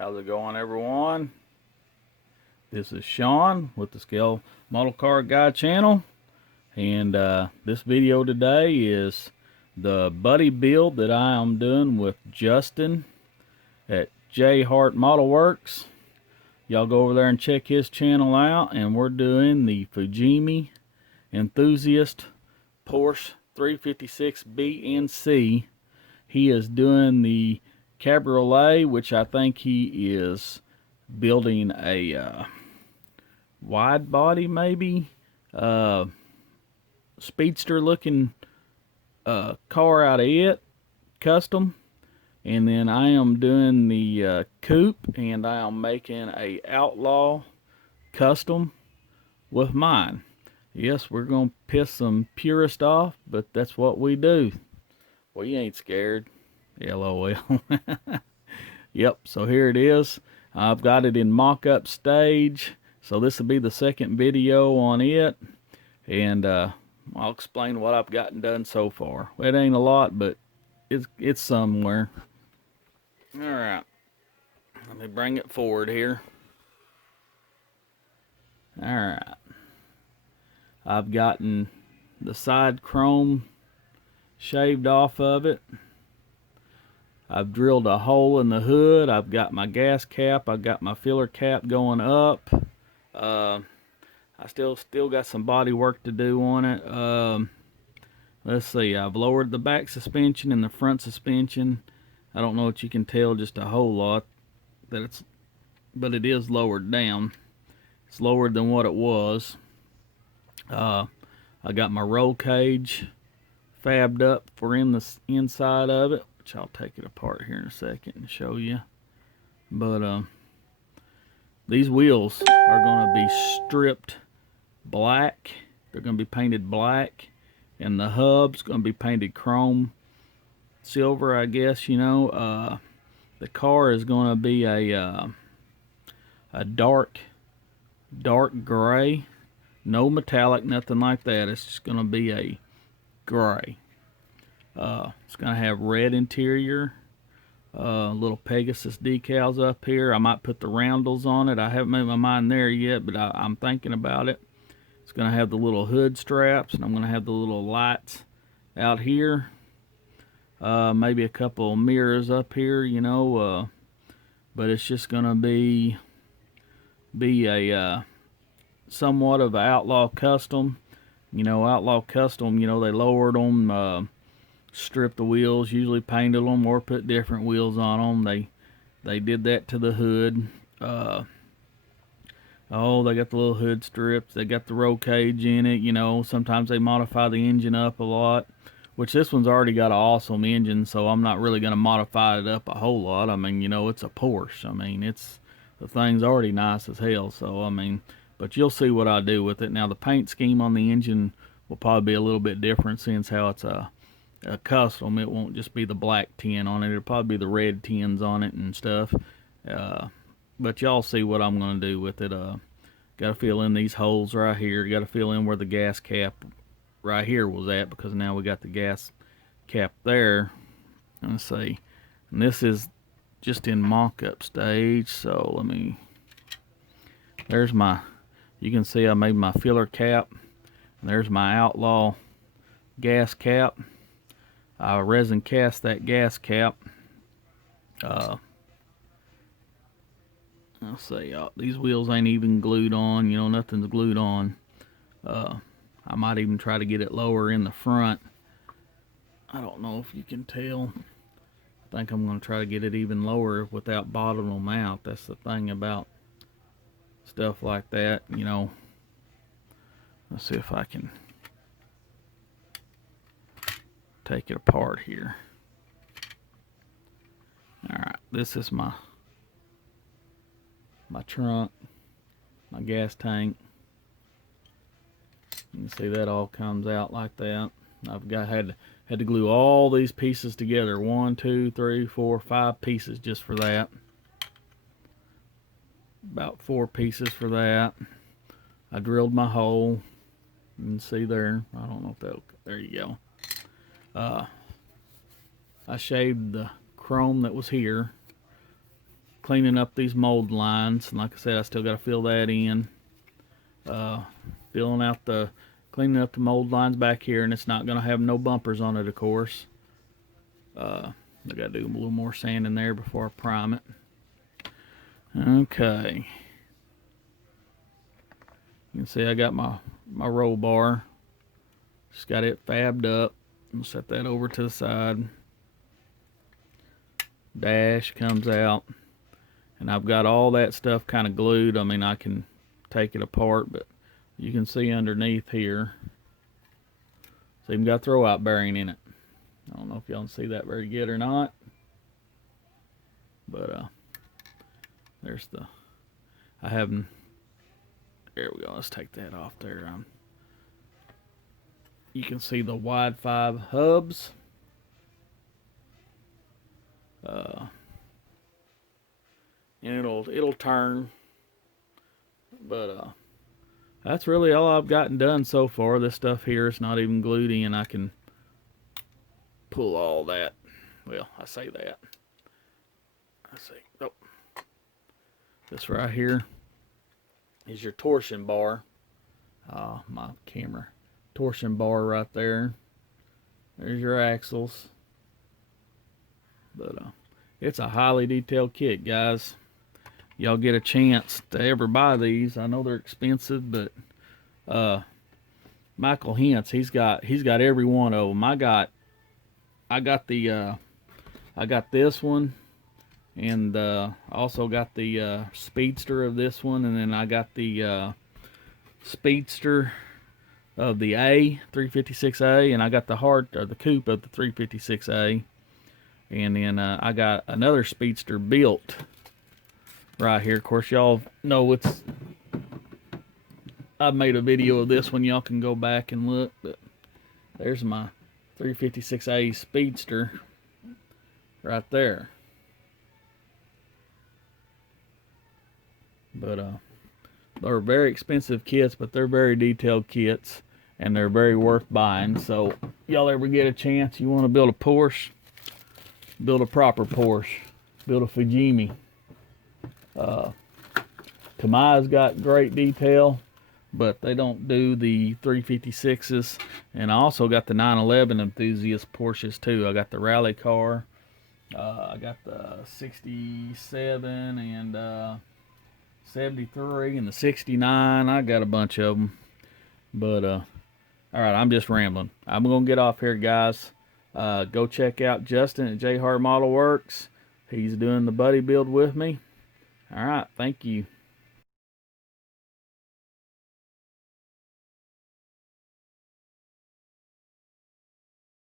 How's it going, everyone? This is Sean with the Scale Model Car Guy channel, and this video today is the buddy build that I am doing with Justin at J Hart Model Works. Y'all go over there and check his channel out, and we're doing the Fujimi Enthusiast Porsche 356 B and C. He is doing the Cabriolet, which I think he is building a wide body, maybe speedster looking car out of it, custom. And then I am doing the coupe, and I am making a Outlaw custom with mine. Yes, we're gonna piss some purists off, but that's what we do. We ain't scared. LOL. Yep, so here it is. I've got it in mock-up stage, so this will be the second video on it, and I'll explain what I've gotten done so far. It ain't a lot, but it's somewhere. Alright, let me bring it forward here. Alright, I've gotten the side chrome shaved off of it. I've drilled a hole in the hood. I've got my gas cap. I've got my filler cap going up. I still got some body work to do on it. Let's see. I've lowered the back suspension and the front suspension. I don't know what you can tell, just a whole lot. But it is lowered down. It's lower than what it was. I got my roll cage fabbed up for in the inside of it. I'll take it apart here in a second and show you. But these wheels are going to be stripped black. They're going to be painted black, and the hub's going to be painted chrome silver, I guess. You know, the car is going to be a dark gray, no metallic, nothing like that. It's just going to be a gray. It's going to have red interior, little Pegasus decals up here. I might put the roundels on it. I haven't made my mind there yet, but I'm thinking about it. It's going to have the little hood straps, and I'm going to have the little lights out here. Maybe a couple mirrors up here, you know, but it's just going to be a somewhat of an Outlaw custom. You know, Outlaw custom, you know, they lowered them, stripped the wheels, usually painted them or put different wheels on them. They did that to the hood. Oh, they got the little hood strips. They got the roll cage in it. You know, sometimes they modify the engine up a lot, which this one's already got an awesome engine, so I'm not really going to modify it up a whole lot. I mean, you know, it's a Porsche. I mean, the thing's already nice as hell, so I mean, but you'll see what I do with it. Now, the paint scheme on the engine will probably be a little bit different since how it's a custom. It won't just be the black tin on it. It'll probably be the red tins on it and stuff. But y'all see what I'm going to do with it. Got to fill in these holes right here. Got to fill in where the gas cap right here was at, because now we got the gas cap there. Let's see. And this is just in mock-up stage, so let me... There's my... You can see I made my filler cap. There's my Outlaw gas cap. I resin cast that gas cap. Let's see, these wheels ain't even glued on. You know, nothing's glued on. I might even try to get it lower in the front. I don't know if you can tell. I think I'm going to try to get it even lower without bottoming them out. That's the thing about stuff like that, you know. Let's see if I can take it apart here. Alright, this is my trunk, my gas tank. You can see that all comes out like that. Had to glue all these pieces together. 1, 2, 3, 4, 5 pieces just for that. About 4 pieces for that. I drilled my hole. You can see there. I don't know if that'll... There you go. I shaved the chrome that was here, cleaning up these mold lines. And like I said, I still got to fill that in. Cleaning up the mold lines back here, and it's not going to have no bumpers on it, of course. I got to do a little more sand in there before I prime it. Okay. You can see I got my roll bar. Just got it fabbed up. I'll set that over to the side. Dash comes out. And I've got all that stuff kind of glued. I mean, I can take it apart, but you can see underneath here. It's even got a throwout bearing in it. I don't know if y'all can see that very good or not. But there's the, I haven't, there we go. Let's take that off there. You can see the wide 5 hubs. And it'll turn. But that's really all I've gotten done so far. This stuff here is not even glued in. I can pull all that. Well, I say that. Let's see. Oh. This right here is your torsion bar. My camera. Torsion bar right there. There's your axles. But it's a highly detailed kit, guys. Y'all get a chance to ever buy these. I know they're expensive, but Michael Hintz, he's got every one of them. I got this one, and also got the Speedster of this one, and then I got the Speedster of the A 356A, and I got the the coupe of the 356A, and then I got another Speedster built right here. Of course, y'all know I've made a video of this one. Y'all can go back and look, but there's my 356A Speedster right there. But they're very expensive kits, but they're very detailed kits, and they're very worth buying. So y'all ever get a chance, you want to build a Porsche, build a proper Porsche, build a Fujimi. Tamiya's got great detail, but they don't do the 356s. And I also got the 911 Enthusiast Porsches too. I got the rally car, I got the 67 and 73 and the 69. I got a bunch of them. But all right, I'm just rambling. I'm gonna get off here, guys. Go check out Justin at J Hart Model Works. He's doing the buddy build with me. All right, thank you.